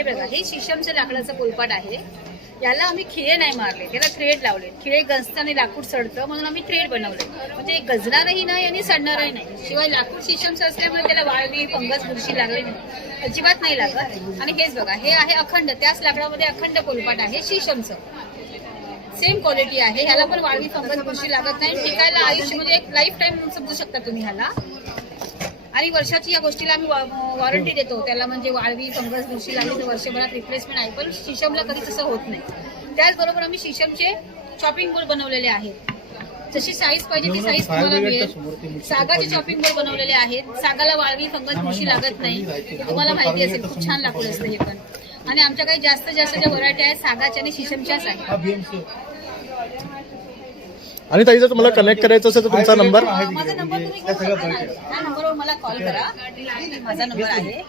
हे बघा, हे शिशमचं लाकडाचं पोलपाट आहे. याला आम्ही खिळे नाही मारले, त्याला थ्रेड लावले. खिळे गंजताना लाकूड सडतं म्हणून आम्ही थ्रेड बनवले, म्हणजे गंजणारही नाही आणि सडणारही नाही. शिवाय लाकूड शिशमचं असल्यामुळे त्याला वाळवी, फंगस, बुरशी लागली नाही, अजिबात नाही लागत. आणि हेच बघा, हे आहे अखंड, त्याच लाकडामध्ये अखंड पोलपाट आहे शिशमचं. सेम क्वालिटी आहे. ह्याला पण वाळवी, फंगस, बुरशी लागत नाही. टिकायला आयुष्यामध्ये एक लाईफ टाईम समजू शकता तुम्ही ह्याला. आणि वर्षाची या गोष्टीला आम्ही वॉरंटी देतो. त्याला म्हणजे वाळवी, फंगस, बुरशी लागली तर वर्षभरात रिप्लेसमेंट आहे. पण शिशमला कधी तसं होत नाही. त्याचबरोबर आम्ही शिशमचे चॉपिंग बोर्ड बनवलेले आहेत. जशी साईज पाहिजे ती साईज तुम्हाला मिळेल. सागाचे चॉपिंग बोर्ड बनवलेले आहेत. सागाला वाळवी, फंगस, बुरशी लागत नाही. तुम्हाला माहिती असेल, खूप छान लाकूड असतं हे पण. आणि आमच्याकडे जास्तीत जास्त ज्या व्हरायटी आहेत सागाच्या आणि शिशमच्याच आहेत. आणि ताई, जर तुम्हाला कनेक्ट करायचं असेल तर तुमचा नंबर? माझा नंबर तुम्ही ह्या नंबरवर मला कॉल करा. माझा नंबर आहे